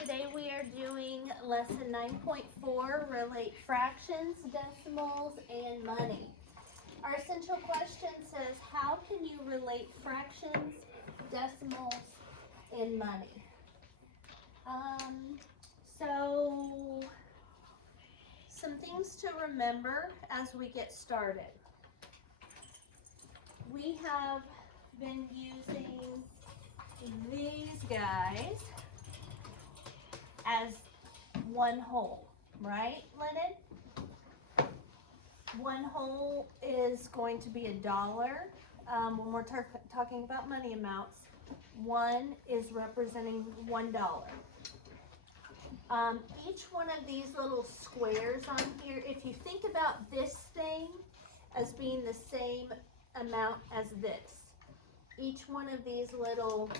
Today we are doing lesson 9.4, relate fractions, decimals, and money. Our essential question says, how can you relate fractions, decimals, and money? So some things to remember as we get started. We have been using these guys as one whole, right, Lennon? One whole is going to be $1. When we're talking about money amounts, one is representing $1. Each one of these little squares on here, if you think about this thing as being the same amount as this, each one of these little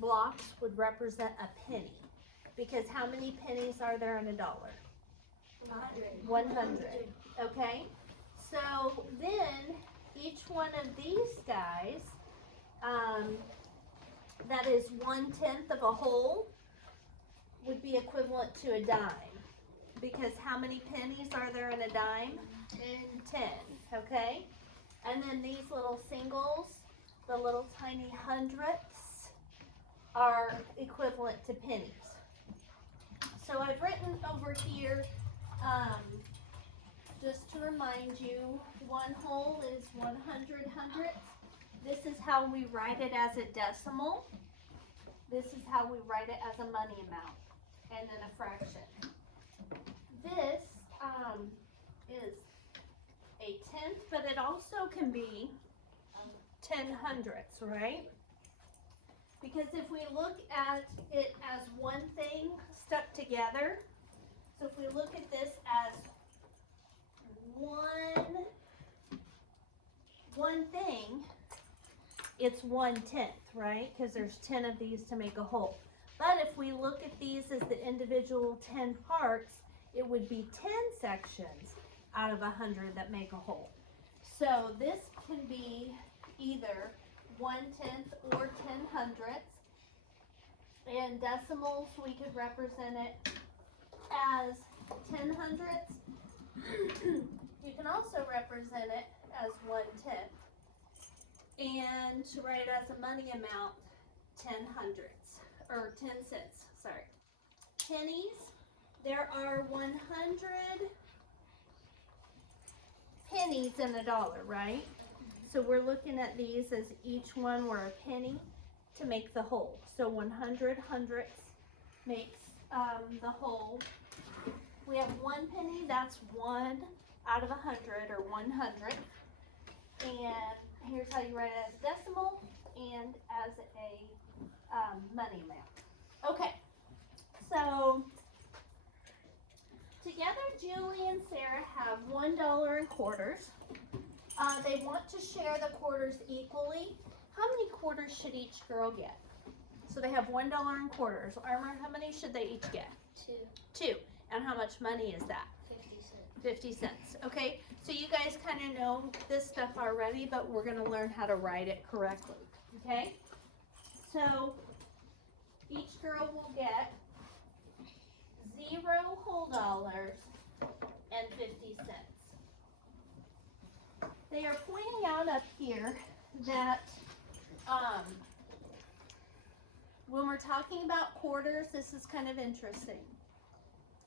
blocks would represent a penny. Because how many pennies are there in $1? 100. Okay? So then each one of these guys, that is 1/10 of a whole, would be equivalent to a dime. Because how many pennies are there in a dime? 10. Okay? And then these little singles, the little tiny hundredths, are equivalent to pennies. So I've written over here, just to remind you, one whole is 100 hundredths. This is how we write it as a decimal. This is how we write it as a money amount, and then a fraction. This is a tenth, but it also can be 10 hundredths, right? Because if we look at it as one thing stuck together, so if we look at this as one thing, it's 1/10, right? Because there's 10 of these to make a whole. But if we look at these as the individual 10 parts, it would be 10 sections out of 100 that make a whole. So this can be either 1/10 or 10 hundredths. In decimals, we could represent it as 10 hundredths. You can also represent it as 1/10. And to write it as a money amount, 10 hundredths, or 10 cents, sorry. Pennies, there are 100 pennies in $1, right? So we're looking at these as each one were a penny to make the whole. So 100 hundredths makes the whole. We have 1 penny, that's 1 out of 100, or 100. And here's how you write it as a decimal and as a money amount. Okay, so together Julie and Sarah have $1 in quarters. They want to share the quarters equally. How many quarters should each girl get? So they have $1 in quarters. Armor, how many should they each get? 2. And how much money is that? 50 cents. 50 cents. Okay, so you guys kind of know this stuff already, but we're going to learn how to write it correctly. Okay? So each girl will get 0 whole dollars and 50 cents. They are pointing out up here that when we're talking about quarters, this is kind of interesting.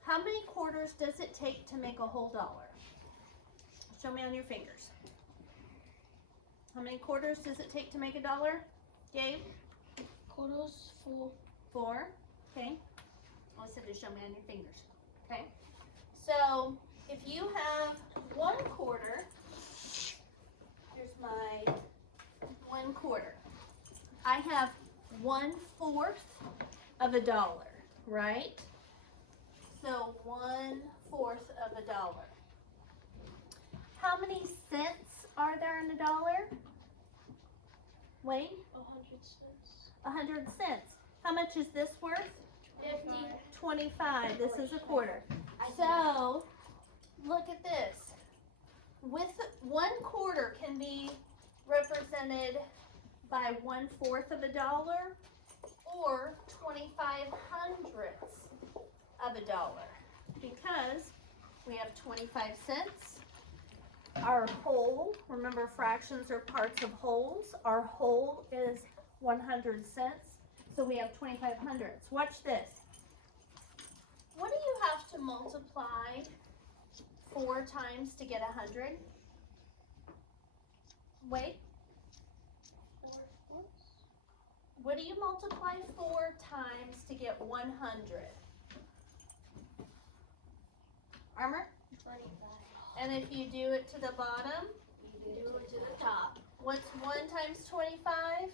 How many quarters does it take to make a whole dollar? Show me on your fingers. How many quarters does it take to make a dollar? Gabe? Quarters, 4. 4. Okay. I said to show me on your fingers. Okay. So if you have 1 quarter, here's my 1 quarter. I have 1/4 of a dollar, right? So 1/4 of a dollar. How many cents are there in a dollar? Wait. 100 cents. 100 cents. How much is this worth? 50. 25. This is a quarter. So look at this. With 1 quarter can be represented by 1/4 of a dollar or 25 hundredths of a dollar because we have 25 cents. Our whole, remember fractions are parts of wholes. Our whole is 100 cents. So we have 25 hundredths. Watch this. What do you have to multiply 4 times to get 100? Wait. 4 fourths. What do you multiply 4 times to get 100? Armor? 25. And if you do it to the bottom, You do it to the top. what's 1 times 25?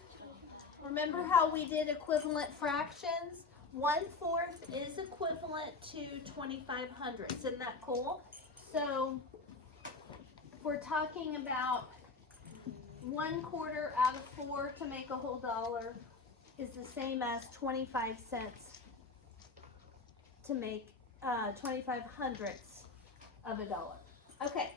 Remember how we did equivalent fractions? 1/4 is equivalent to 25 hundredths. Isn't that cool? So if we're talking about 1/4 out of 4 to make a whole dollar is the same as 25 cents to make 25 hundredths of a dollar. Okay.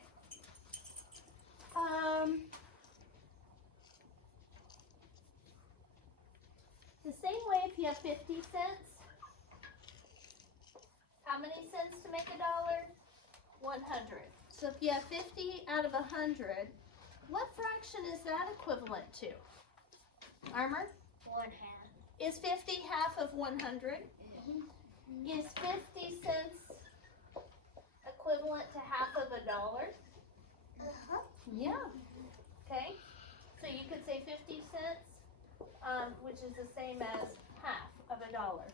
The same way if you have 50 cents, how many cents to make a dollar? 100. So if you have 50 out of 100, what fraction is that equivalent to? Armor? 1/2. Is 50 half of 100? Is 50 cents equivalent to half of a dollar? Yeah. Okay. So you could say 50 cents, which is the same as half of a dollar.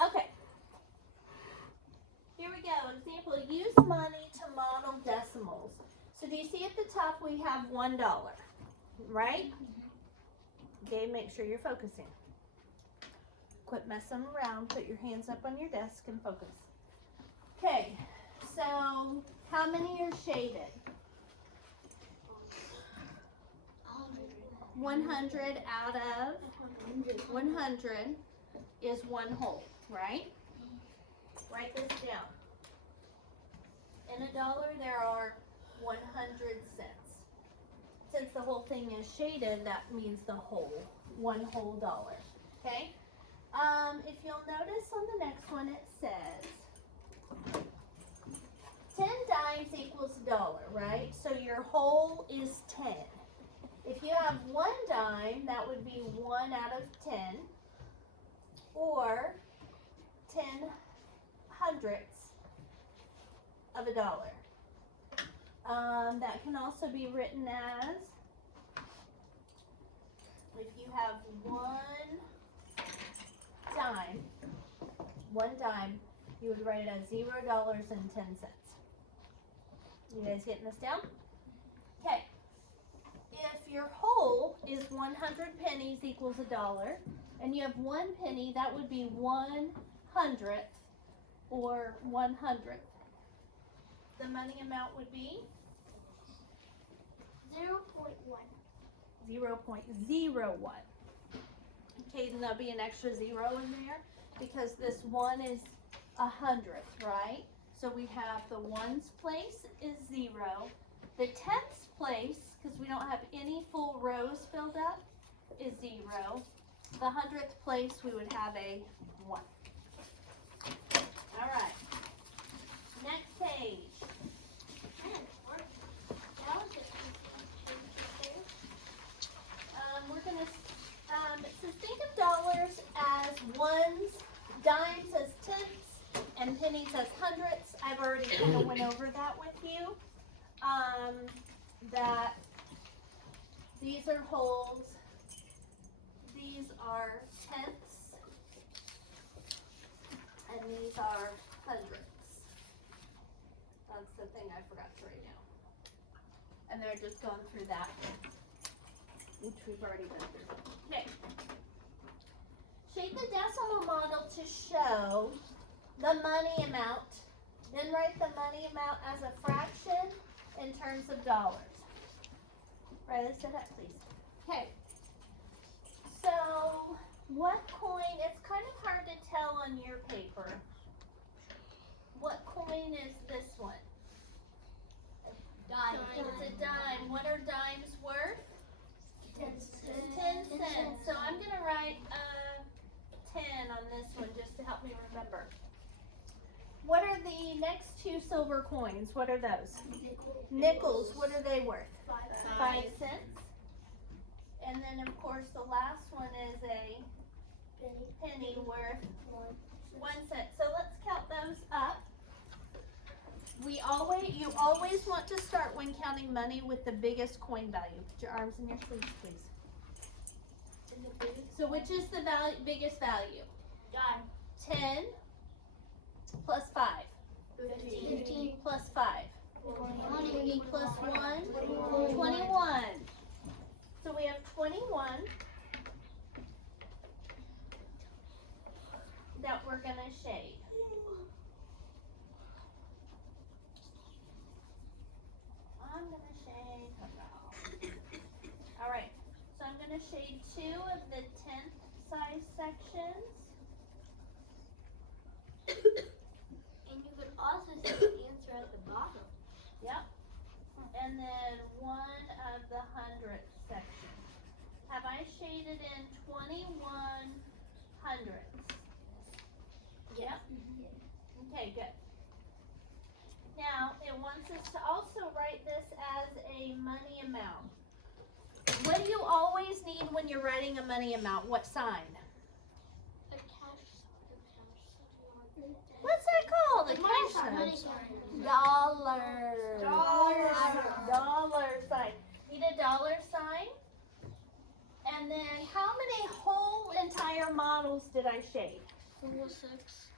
Okay. Here we go. Example, use money to model decimals. So do you see at the top we have $1, right? Okay, make sure you're focusing. Quit messing around. Put your hands up on your desk and focus. Okay, so how many are shaded? 100 out of 100 is 1 whole, right? Write this down. In a dollar, there are 100 cents. Since the whole thing is shaded, that means the whole, 1 whole dollar, okay? If you'll notice on the next one, it says 10 dimes equals $1, right? So your whole is 10. If you have 1 dime, that would be 1 out of 10, or 10 hundredths of a dollar. That can also be written as, if you have 1 dime, you would write it as $0.10. You guys getting this down? Okay. If your whole is 100 pennies equals $1, and you have 1 penny, that would be 1/100th or 1/100th. The money amount would be 0.1. 0.01. Okay, then there'll be an extra 0 in there because this 1 is 100th, right? So we have the 1's place is 0. The 10th's place, because we don't have any full rows filled up, is 0. The 100th place, we would have a 1. All right. Next page. We're going to, it says think of dollars as ones, dimes as tenths, and pennies as hundredths. I've already kind of went over that with you. That these are wholes, these are tenths, and these are hundredths. That's the thing I forgot to write down. And they're just going through that, which we've already been through. Okay. Shape the decimal model to show the money amount. Then write the money amount as a fraction in terms of dollars. Write this up, please. Okay. So, what coin, it's kind of hard to tell on your paper. What coin is this one? Dime. It's a dime. What are dimes worth? 10 10 cents. So I'm going to write 10 on this one just to help me remember. What are the next two silver coins? What are those? Nickels. What are they worth? 5 cents. And then of course the last one is a penny worth 1 cent. So let's count those up. You always want to start when counting money with the biggest coin value. Put your arms in your sleeves, please. So which is the biggest value? 10 plus 5. 15 plus 5. 20 plus 1. 21. So we have 21 that we're going to shade. I'm going to shade. All right. So I'm going to shade 2 of the 10th size sections. And you could also see the answer at the bottom. Yep. And then 1 of the 100th section. Have I shaded in 21 hundredths? Yep. Okay, good. Now, it wants us to also write this as a money amount. What do you always need when you're writing a money amount? What sign? A cash. What's that called? A cash Money sign. sign. Dollar. Dollar. Dollar sign. Need a dollar sign? And then how many whole entire models did I shade? 4, 6.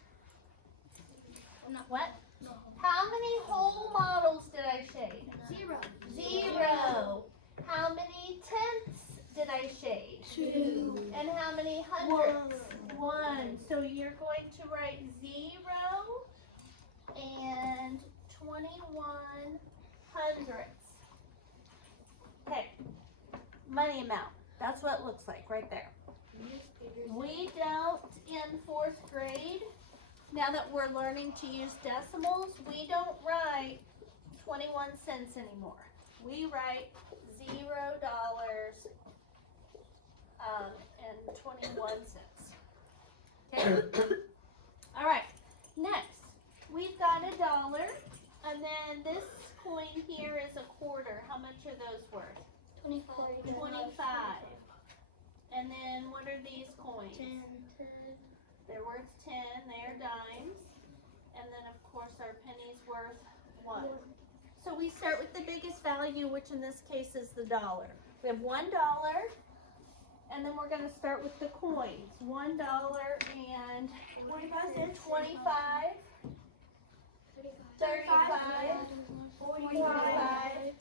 What? No. How many whole models did I shade? 0. 0. How many tenths did I shade? 2. And how many hundredths? 1. So you're going to write 0 and 21 hundredths. Okay. Money amount. That's what it looks like right there. We don't in 4th grade, now that we're learning to use decimals, we don't write 21 cents anymore. We write $0 and 21 cents. Okay? All right. Next, we've got $1, and then this coin here is a quarter. How much are those worth? 25. 25. And then what are these coins? 10. They're worth 10. They're dimes. And then of course our penny's worth 1. So we start with the biggest value, which in this case is the dollar. We have $1, and then we're going to start with the coins. $1 and 25, 35, 45,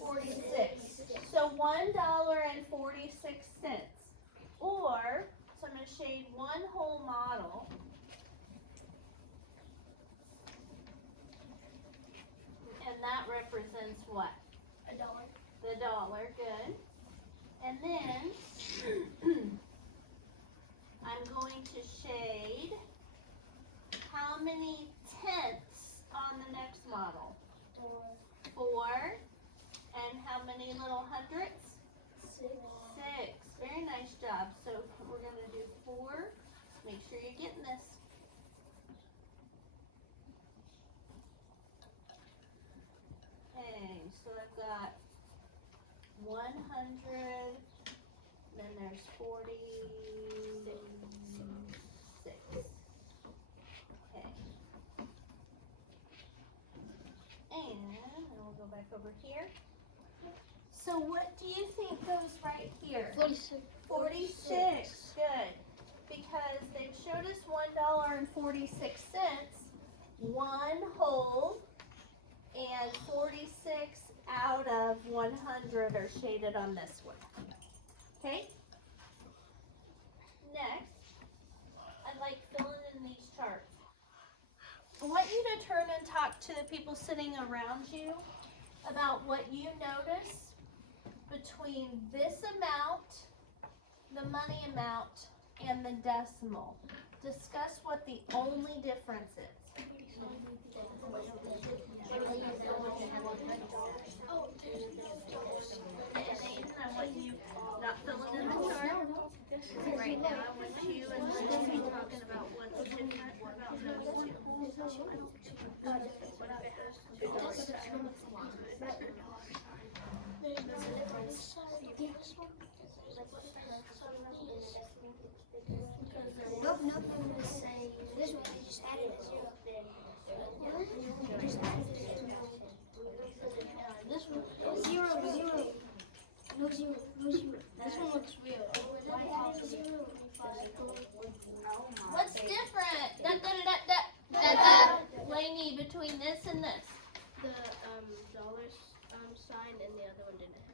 46. So $1.46. Or, so I'm going to shade 1 whole model. And that represents what? $1. The dollar, good. And then I'm going to shade how many tenths on the next model? 4. And how many little hundredths? 6. 6. Very nice job. So we're going to do 4. Make sure you're getting this. Okay, so I've got 100, then there's 46. Okay. And then we'll go back over here. So what do you think goes right here? 46. 46. Good. Because they showed us $1.46. 1 whole and 46 out of 100 are shaded on this one. Okay? Next, I'd like filling in these charts. I want you to turn and talk to the people sitting around you about what you notice between this amount, the money amount, and the decimal. Discuss what the only difference is. I want you not filling in the chart. Right now, I want you and Lindsay talking better dollar sign. There's no difference. Yeah. Nope, nothing was saying. This one, they just added a zero. Just added a zero. This one, zero, zero. No zero, no zero. This one looks real. Why added a zero? What's different? Da. Lainey, between this and this. The dollar sign and the other one didn't have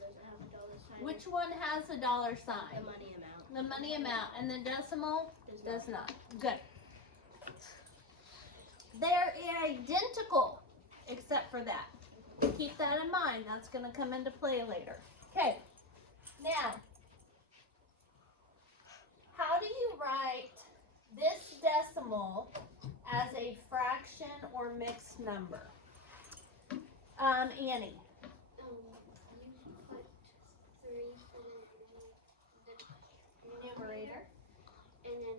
doesn't have a dollar sign. Which one has a dollar The sign? money amount. The money amount, and the decimal does not. Good. They're identical, except for that. Keep that in mind. That's going to come into play later. Okay. Now, how do you write this decimal as a fraction or mixed number? Annie. You put 3 Numerator. and then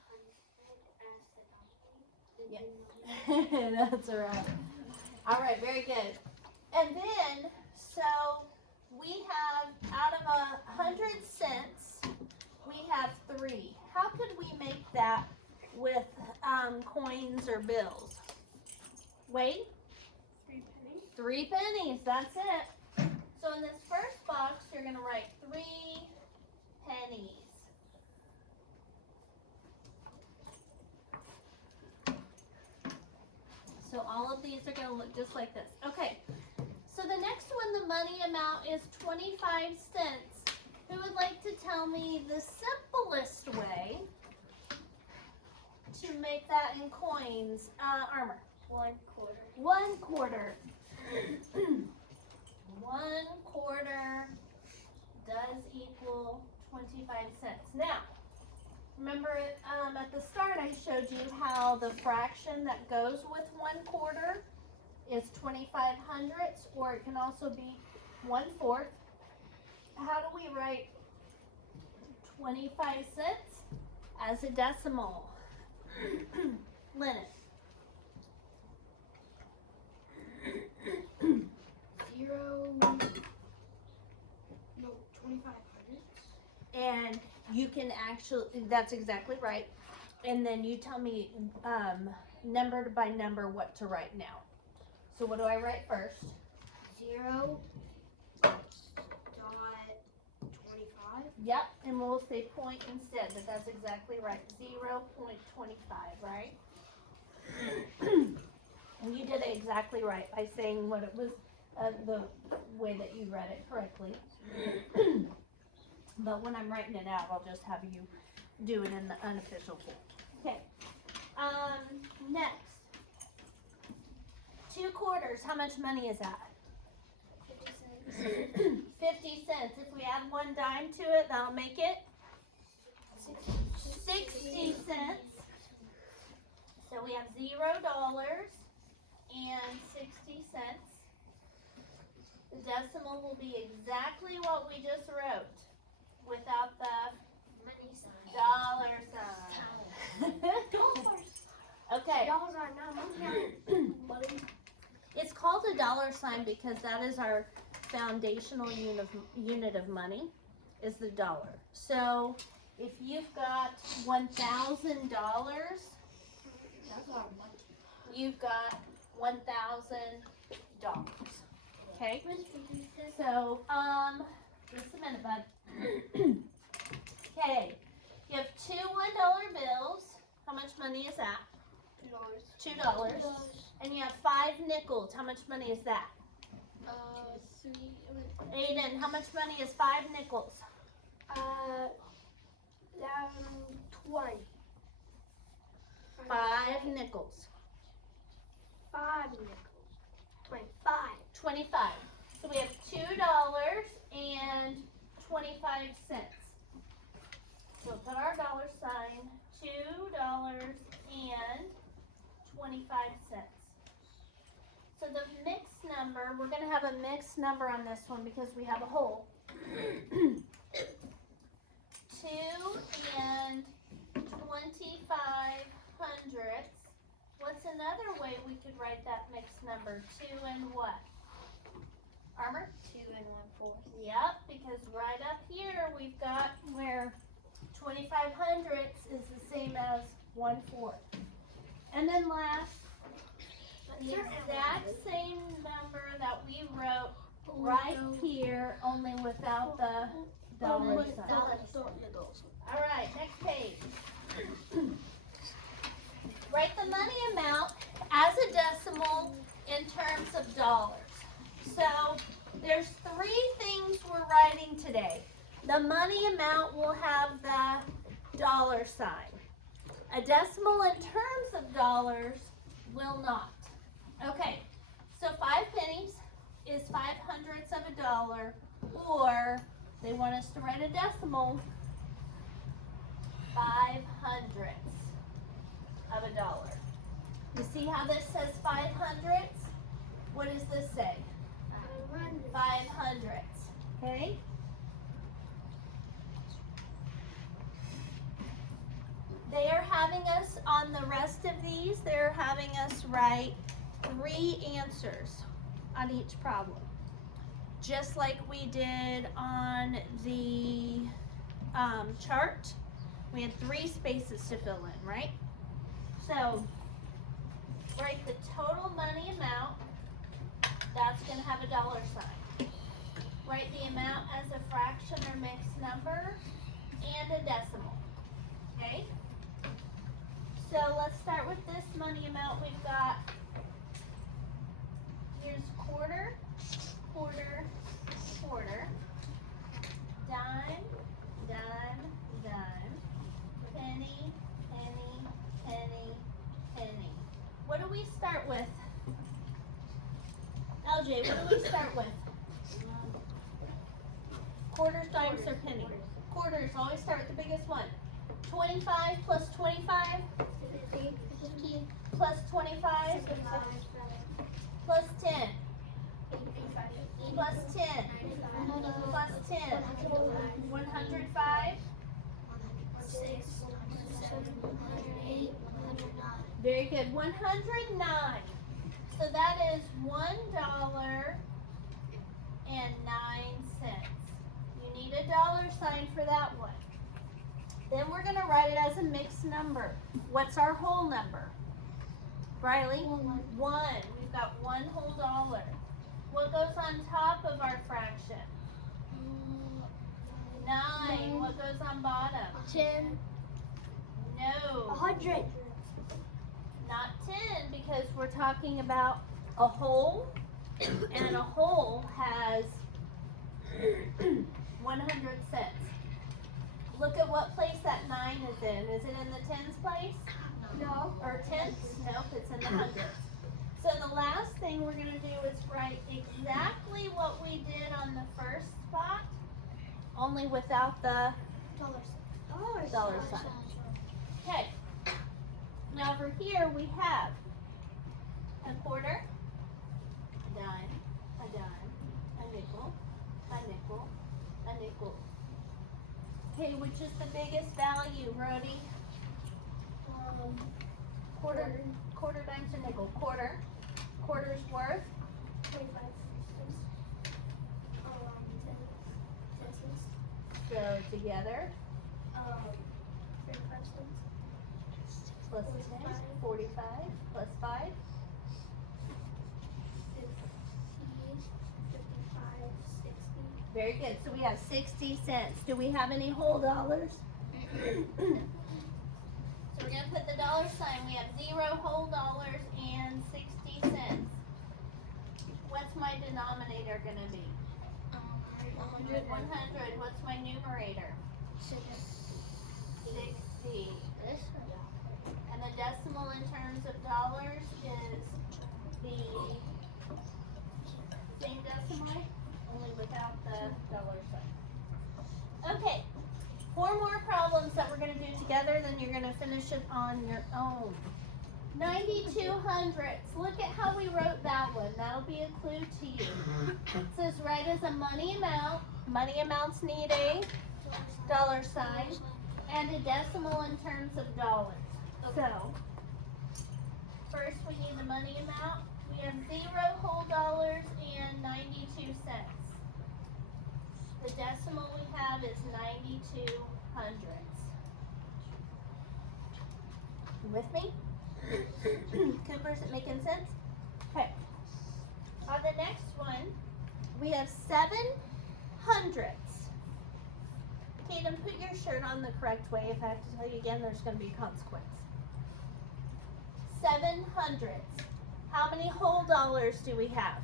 100 as the dollar. Yeah. That's right. All right, very good. And then, so we have, out of 100 cents, we have 3. How could we make that with coins or bills? Wade? 3 pennies. 3 pennies, that's it. So in this first box, you're going to write 3 pennies. So all of these are going to look just like this. Okay, so the next one, the money amount is 25 cents. Who would like to tell me the simplest way to make that in coins? Armor. 1 quarter. 1 quarter. 1 quarter does equal 25 cents. Now, remember at the start I showed you how the fraction that goes with 1 quarter is 25 hundredths, or it can also be 1/4. How do we write 25 cents as a decimal? Lennon. 25 hundredths. And you can actually, that's exactly right. And then you tell me number by number what to write now. So what do I write first? 0.25. Yep, and we'll say point instead, but that's exactly right. 0.25, right? And you did it exactly right by saying what it was, the way that you read it correctly. But when I'm writing it out, I'll just have you do it in the unofficial form. Okay. Next. 2 quarters. How much money is that? 50 cents. 50 cents. If we add 1 dime to it, that'll make it 60 cents. So we have $0 and 60 cents. The decimal will be exactly what we just wrote without the Money sign. dollar sign. Okay. Dollars are not money. It's called a dollar sign because that is our foundational unit of money, is the dollar. So if you've got $1,000, That's our money. you've got $1,000. Okay? So, just a minute, bud. Okay. You have 2 $1 bills. How much money is that? $2. And you have 5 nickels. How much money is that? 3. Aiden, how much money is 5 nickels? 20. 5 nickels. 5 nickels. 25. 25. So we have $2 and 25 cents. So put our dollar sign, $2 and 25 cents. So the mixed number, we're going to have a mixed number on this one because we have a whole. 2 and 25 hundredths. What's what's another way we could write that mixed number? 2 and what? Armor? 2 and 1/4. Yep, because right up here we've got where 25 hundredths is the same as 1/4. And then last, the exact same number that we wrote right here, only without the dollar sign. All right, next page. Write the money amount as a decimal in terms of dollars. So there's 3 things we're writing today. The money amount will have the dollar sign. A decimal in terms of dollars will not. Okay, so 5 pennies is 5 hundredths of a dollar, or they want us to write a decimal, 5 hundredths of a dollar. You see how this says 5 hundredths? What does this say? 5 hundredths. Okay? They are having us, on the rest of these, they're having us write 3 answers on each problem. Just like we did on the chart. We had 3 spaces to fill in, right? So, write the total money amount. That's going to have a dollar sign. Write the amount as a fraction or mixed number and a decimal. Okay? So let's start with this money amount we've got. Here's quarter, quarter, quarter, dime, dime, dime, penny, penny, penny, penny. What do we start with? LJ, what do we start with? Quarters, dimes, or penny? Quarters, always start with the biggest one. 25 plus 25 plus 25 plus 10 plus 10 plus 10. 105. Very good. 109. So that is $1.09. You need a dollar sign for that one. Then we're going to write it as a mixed number. What's our whole number? Riley? 1. We've got 1 whole dollar. What goes on top of our fraction? 9. What goes on bottom? 10. No. 100. Not 10, because we're talking about a whole, and a whole has 100 cents. Look at what place that 9 is in. Is it in the tens place? No. Or tenths? Nope, it's in the hundreds. So the last thing we're going to do is write exactly what we did on the first spot, only without the dollar sign. Okay. Now over here we have a quarter, a dime, a nickel, a nickel, a nickel. Okay, which is the biggest value, Rhodey? Quarter, dimes, or nickel. Quarter's worth 25 cents. So together, 35 cents. plus 10, 45, plus 5. 50, 55, 60. Very good. So we have 60 cents. Do we have any whole dollars? So we're going to put the dollar sign. We have 0 whole dollars and 60 cents. What's my denominator going to be? 100. What's my numerator? 60. And the decimal in terms of dollars is the same decimal, only without the dollar sign. Okay, 4 more problems that we're going to do together, then you're going to finish it on your own. 92 hundredths. Look at how we wrote that one. That'll be a clue to you. It says write as a money amount. Money amounts need a dollar sign and a decimal in terms of dollars. So, First, we need the money amount. We have 0 whole dollars and 92 cents. The decimal we have is 92 hundredths. You with me? Cooper, is it making sense? Okay. On the next one, we have 7 hundredths. Tatum, put your shirt on the correct way. If I have to tell you again, there's going to be a consequence. 7 hundredths. How many whole dollars do we have?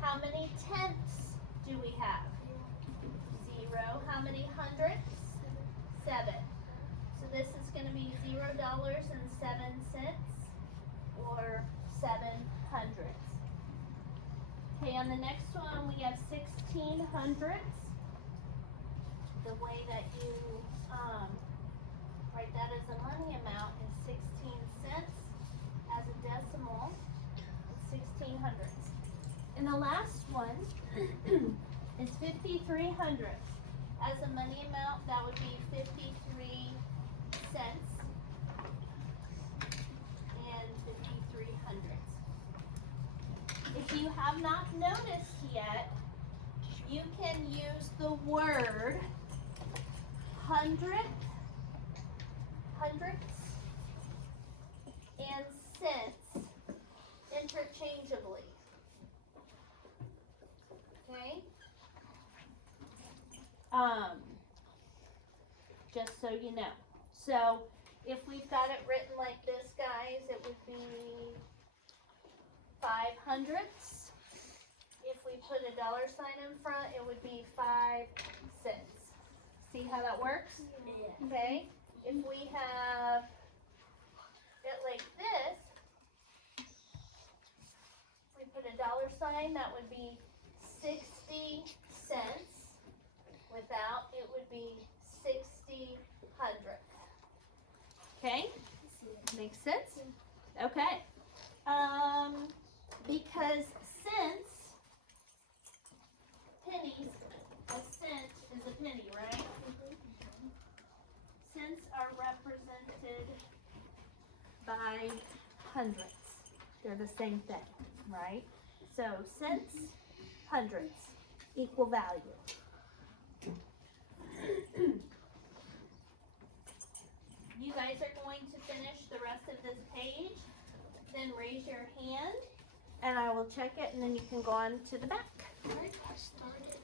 How many tenths do we have? 0. How many hundredths? 7. So this is going to be $0.07 or 7 hundredths. Okay, on the next one we have 16 hundredths. The way that you write that as a money amount is 16 cents. As a decimal, it's 16 hundredths. And the last one is 53 hundredths. As a money amount, that would be 53 cents and 53 hundredths. If you have not noticed yet, you can use the word hundredths and cents interchangeably. Okay? Just so you know. So if we've got it written like this, guys, it would be 5 hundredths. If we put a $ in front, it would be 5 cents. See how that works? Yeah. Okay? If we have it like this, we put a $, that would be 60 cents. Without, it would be 60 hundredths. Okay? Makes sense? Okay. Because cents, pennies, a cent is a penny, right? Cents are represented by hundredths. They're the same thing, right? So cents, hundredths, equal value. You guys are going to finish the rest of this page, then raise your hand, and I will check it, and then you can go on to the back. I started.